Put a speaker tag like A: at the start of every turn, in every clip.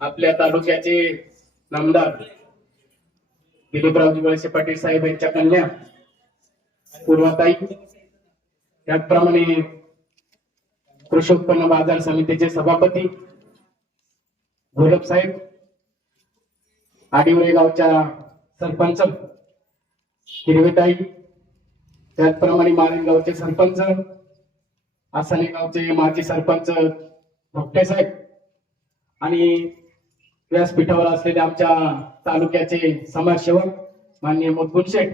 A: आपल्या तालुक्याचे नामदार दिलीपरावजी वळसे पाटील साहेब यांच्या कन्या पूर्वाताई. त्याचप्रमाणे कृषी उत्पन्न बाजार समितीचे सभापती घोलप साहेब आडिवळे गावच्या सरपंच हिरवेताई त्याचप्रमाणे मारेन गावचे सरपंच आसाने गावचे माजी सरपंच भोपटे साहेब आणि व्यासपीठावर असलेले आमच्या तालुक्याचे समाजसेवक माननीय मुदगुल शेठ.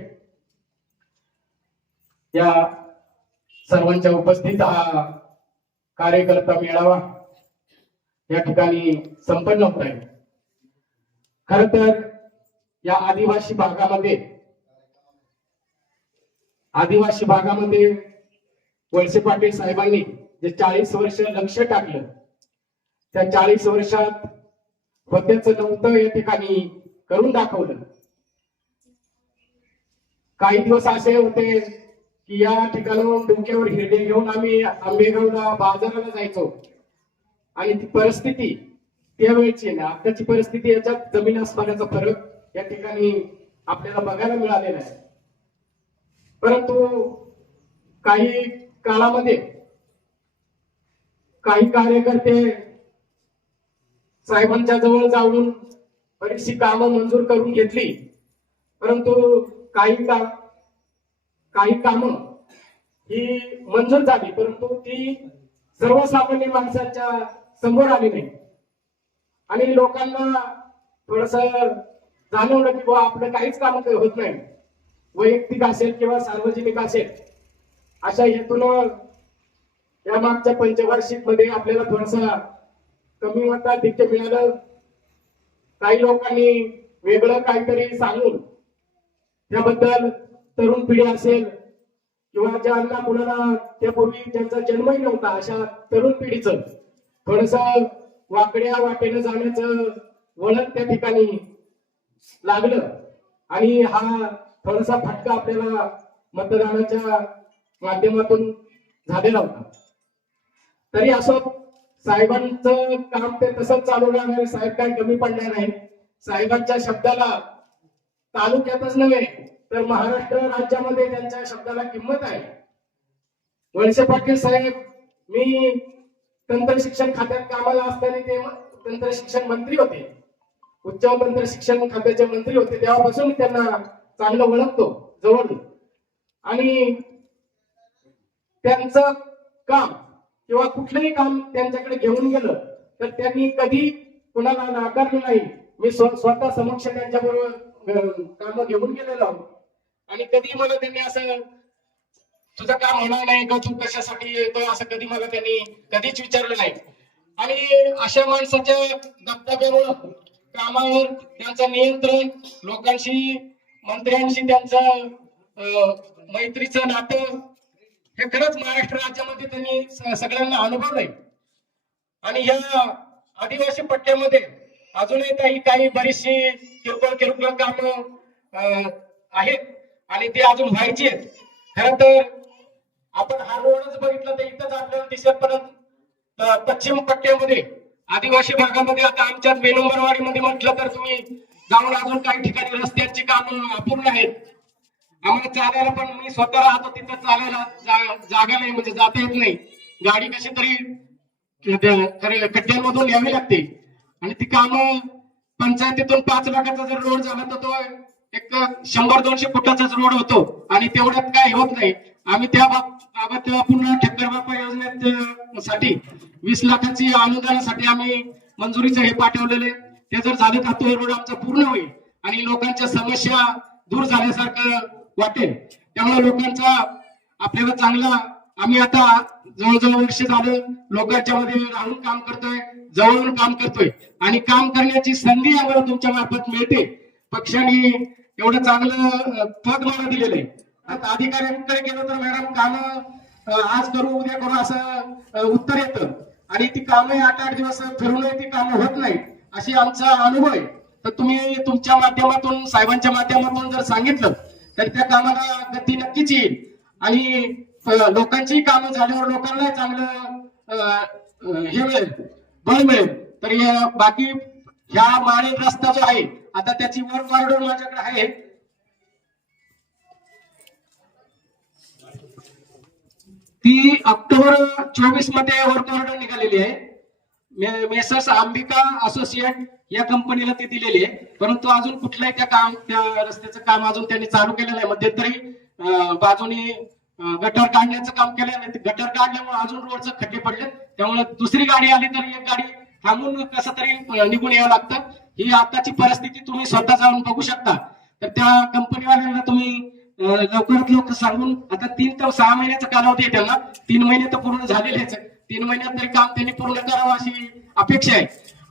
A: या सर्वांच्या उपस्थित हा कार्यकर्ता मेळावा या ठिकाणी संपन्न होत आहे. खर तर या आदिवासी भागामध्ये आदिवासी भागामध्ये वळसे पाटील साहेबांनी जे चाळीस वर्ष लक्ष टाकलं त्या चाळीस वर्षात होत्याच नव्हतं या ठिकाणी करून दाखवलं. काही दिवस असे होते की या ठिकाणाहून डोक्यावर हिरडे घेऊन आम्ही आंबेगावला बाजाराला जायचो. आणि ती परिस्थिती त्यावेळेची ना आताची परिस्थिती याच्यात जमीन आसमानाचा फरक या ठिकाणी आपल्याला बघायला मिळालेला आहे. परंतु काही काळामध्ये काही कार्यकर्ते साहेबांच्या जवळ जाऊन बरीचशी कामं मंजूर करून घेतली. परंतु काही का काही कामं ही मंजूर झाली परंतु ती सर्वसामान्य माणसाच्या समोर आली नाही. आणि लोकांना थोडस जाणवलं की बुवा आपलं काहीच काम होत नाही. वैयक्तिक असेल किंवा सार्वजनिक असेल अशा हेतून या मागच्या पंचवार्षिकमध्ये आपल्याला थोडसा कमी मताधिक्य मिळालं. काही लोकांनी वेगळं काहीतरी सांगून त्याबद्दल तरुण पिढी असेल किंवा ज्यांना कुणाला त्यापूर्वी ज्यांचा जन्मही नव्हता अशा तरुण पिढीचं थोडस वाकड्या वाटेनं जाण्याचं वळण त्या ठिकाणी लागलं. आणि हा थोडासा फटका आपल्याला मतदानाच्या माध्यमातून झालेला होता. तरी असो साहेबांचं काम ते तसंच चालू राहणार साहेब काय कमी पडणार नाही साहेबांच्या शब्दाला तालुक्यातच नव्हे तर महाराष्ट्र राज्यामध्ये त्यांच्या शब्दाला किंमत आहे. वळसे पाटील साहेब मी तंत्र शिक्षण खात्यात कामाला असताना ते तंत्र शिक्षण मंत्री होते. उच्च व तंत्र शिक्षण खात्याचे मंत्री होते. तेव्हापासून मी त्यांना चांगलं ओळखतो जवळ. आणि त्यांचं काम किंवा कुठलंही काम त्यांच्याकडे घेऊन गेलं तर त्यांनी कधी कुणाला नाकारलं नाही. मी स्वतः समक्ष त्यांच्या बरोबर काम घेऊन गेलेलो आहोत. आणि कधी मला त्यांनी असं तुझं काम होणार नाही का? तू कशासाठी येतो? असं कधी मला त्यांनी कधीच विचारलं नाही. आणि अशा माणसाच्या दबदब्यामुळं कामावर त्यांचं नियंत्रण लोकांशी मंत्र्यांशी त्यांचं अं, मैत्रीचं नातं हे खरंच महाराष्ट्र राज्यामध्ये त्यांनी सगळ्यांना अनुभव आहे आणि या आदिवासी पट्ट्यामध्ये अजूनही काही काही बरीचशी किरकोळ किरकोळ काम आहेत आणि ते अजून व्हायची आहेत. खर तर आपण हा रोडच बघितला तर इथंच आपल्याला दिसत परत पश्चिम पट्ट्यामध्ये आदिवासी भागामध्ये आता आमच्या बेनंबरवाडीमध्ये म्हटलं तर तुम्ही जाऊन अजून काही ठिकाणी रस्त्यांची कामं अपूर्ण आहेत. आम्हाला चालायला पण मी स्वतः राहतो तिथं चालायला. जा- जागा नाही म्हणजे जाता येत नाही. गाडी कशी तरी कट्ट्यांमधून यावी लागते. आणि ती कामं पंचायतीतून पाच लाखाचा जर रोड झाला तर तो एक शंभर दोनशे फुटाचाच रोड होतो. आणि तेवढ्यात काय होत नाही. आम्ही त्या बाब- बाबत पुन्हा ठक्कर बापा योजनेत साठी वीस लाखाची अनुदानासाठी आम्ही मंजुरीचं हे पाठवलेले. ते जर झालं तर तो रोड आमचा पूर्ण होईल. आणि लोकांच्या समस्या दूर झाल्यासारखं वाटेल. त्यामुळे लोकांचा आपल्याला चांगला आम्ही आता जवळजवळ वर्ष झालं लोकांच्या मध्ये राहून काम करतोय जवळून काम करतोय. आणि काम करण्याची संधी आम्हाला तुमच्या मार्फत मिळते. पक्षाने एवढं चांगलं पद मला दिलेलं आहे. आता अधिकाऱ्यांकडे गेलो तर मॅडम काम आज करू उद्या करू असं उत्तर येतं. आणि ती कामं आठ आठ दिवस फिरून ती कामं होत नाही अशी आमचा अनुभव आहे. तर तुम्ही तुमच्या माध्यमातून साहेबांच्या माध्यमातून जर सांगितलं तर त्या कामाला गती नक्कीच येईल. आणि लोकांची कामं झाल्यावर लोकांना चांगलं हे मिळेल बळ मिळेल. तर या बाकी ह्या माळे रस्ता जो आहे आता त्याची वर्क ऑर्डर माझ्याकडे आहे. ती ऑक्टोबर चोवीसमध्ये वर्क ऑर्डर निघालेली आहे. मेसर्स अंबिका असोसिएट या कंपनीला ती दिलेली आहे. परंतु अजून कुठलंही त्या काम त्या रस्त्याचं काम अजून त्यांनी चालू केलेलं आहे. मध्यंतरी बाजूनी गटर काढण्याचं काम केलं नाही गटर काढल्यामुळे अजून रोडचं खड्डे पडले त्यामुळे दुसरी गाडी आली तर एक गाडी थांबून कसं तरी निघून यावं लागतं. ही आताची परिस्थिती तुम्ही स्वतः जाऊन बघू शकता. तर त्या कंपनीवाल्यांना तुम्ही लवकरात लवकर सांगून आता तीन ते सहा महिन्याचा कालावधी आहे त्यांना. तीन महिने तर पूर्ण झालेलेच आहे तीन महिन्यात तरी काम त्यांनी पूर्ण करावं अशी अपेक्षा आहे.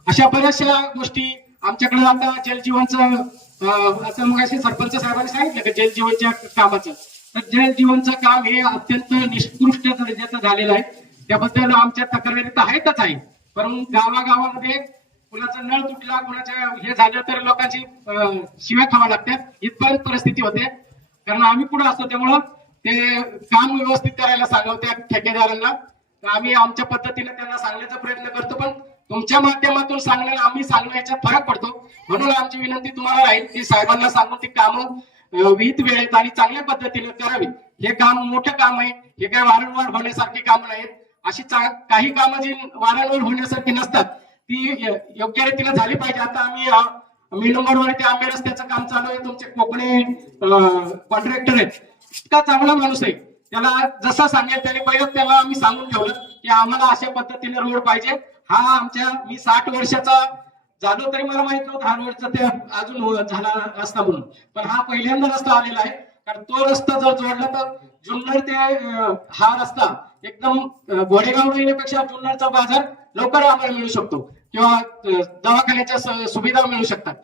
A: अशा बऱ्याचशा गोष्टी आमच्याकडे आता जलजीवनचं अं, असं मग सरपंच साहेबांनी सांगितलं की जलजीवनच्या कामाचं. तर जलजीवनचं काम हे अत्यंत निष्कृष्ट दर्जाचं झालेलं आहे. त्याबद्दल आमच्या तक्रारी तर आहेतच आहे. पण गावागावामध्ये कुणाचा नळ तुटला कुणाच्या हे झालं तर लोकांची शिव्या खावा लागतात. इथपर्यंत परिस्थिती होते. कारण आम्ही पुढे असतो त्यामुळं ते काम व्यवस्थित करायला सांगावं त्या ठेकेदारांना. तर आम्ही आमच्या पद्धतीने त्यांना सांगण्याचा प्रयत्न करतो पण तुमच्या माध्यमातून सांगण्याला आम्ही सांगण्याचा फरक पडतो. म्हणून आमची विनंती तुम्हाला राहील की साहेबांना सांगून ती कामं विहित वेळेत आणि चांगल्या पद्धतीने करावी. हे काम मोठं काम आहे. हे काय वारंवार होण्यासारखी कामं नाहीत. अशी काही कामं जी वारंवार होण्यासारखी नसतात ती योग्य रीतीने झाली पाहिजे. आता आम्ही मी नंबरवर ते आंबे रस्त्याचं काम चालू आहे. तुमचे कोकणी कॉन्ट्रॅक्टर आहेत. इतका चांगला माणूस आहे. त्याला जसं सांगेल त्याने पहिलं त्याला आम्ही सांगून ठेवलं की आम्हाला अशा पद्धतीने रोड पाहिजे. हा आमच्या मी साठ वर्षाचा झालो तरी मला माहीत नव्हतं हा रोडचा ते अजून हो- झाला असता म्हणून. पण हा पहिल्यांदा रस्ता आलेला आहे. कारण तो रस्ता जर जोडला तर जुन्नर ते हा रस्ता एकदम अं, घोडेगाव येण्यापेक्षा जुन्नरचा बाजार लवकर आम्हाला मिळू शकतो. किंवा दवाखान्याच्या सुविधा मिळू शकतात.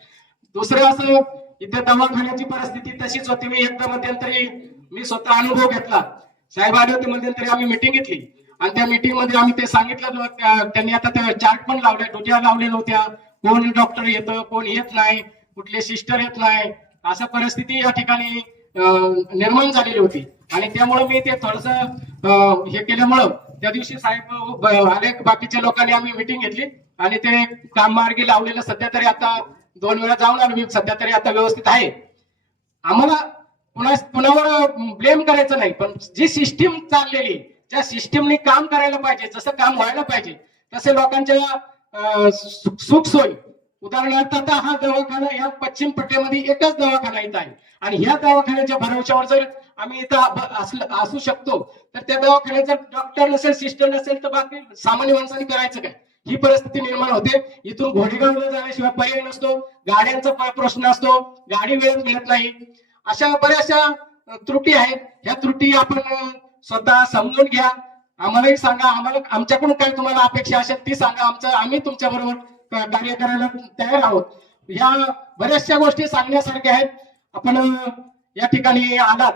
A: दुसरं असं इथे दवाखान्याची परिस्थिती तशीच होती. मी एकदा मध्यंतरी मी स्वतः अनुभव घेतला. साहेब आले होते मध्यंतरी आम्ही मिटिंग घेतली. आणि त्या मिटिंगमध्ये आम्ही ते सांगितलं त्यांनी आता त्या चार्ट पण लावले ड्युट्या लावलेल्या होत्या. कोण डॉक्टर येतं कोण येत नाही कुठले सिस्टर येत नाही. अशा परिस्थिती या ठिकाणी निर्माण झालेली होती. आणि त्यामुळे मी ते थोडस हे केल्यामुळं त्या दिवशी साहेब अनेक आले. बाकीच्या लोकांनी आम्ही मिटिंग घेतली. आणि ते काम मार्गी लावलेलं सध्या तरी आता दोन वेळा जाऊन आलो. मी सध्या तरी आता व्यवस्थित आहे. आम्हाला कुणावर ब्लेम करायचं नाही. पण जी सिस्टीम चाललेली ज्या सिस्टीमने काम करायला पाहिजे जसं काम व्हायला पाहिजे तसे लोकांच्या सुख सोयी. उदाहरणार्थ आता हा दवाखाना या पश्चिम पट्ट्यामध्ये एकच दवाखाना इथं आहे. आणि ह्या दवाखान्याच्या भरवशावर जर आम्ही इथं असू शकतो तर त्या दवाखान्यात जर डॉक्टर नसेल सिस्टर नसेल तर बाकी सामान्य माणसाने करायचं काय? ही परिस्थिती निर्माण होते. इथून घोडेगावला जाण्याशिवाय पर्याय नसतो. गाड्यांचा प्रश्न असतो. गाडी वेळेत मिळत नाही. अशा बऱ्याचशा त्रुटी आहेत. ह्या त्रुटी आपण स्वतः समजून घ्या. आम्हालाही सांगा आम्हाला आमच्याकडून काय तुम्हाला अपेक्षा असेल ती सांगा. आमचं आम्ही तुमच्या बरोबर कार्य करायला तयार आहोत. या बऱ्याचशा गोष्टी सांगण्यासारख्या आहेत. आपण या ठिकाणी आलात.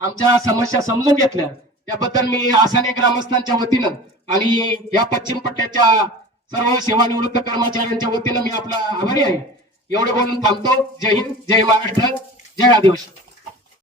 A: आमच्या समस्या समजून घेतल्या. त्याबद्दल मी आसाने ग्रामस्थांच्या वतीनं आणि या पश्चिम पट्ट्याच्या सर्व सेवानिवृत्त कर्मचाऱ्यांच्या वतीनं मी आपला आभारी आहे. एवढे बोलून थांबतो. जय हिंद जय महाराष्ट्र. जय आदिवासी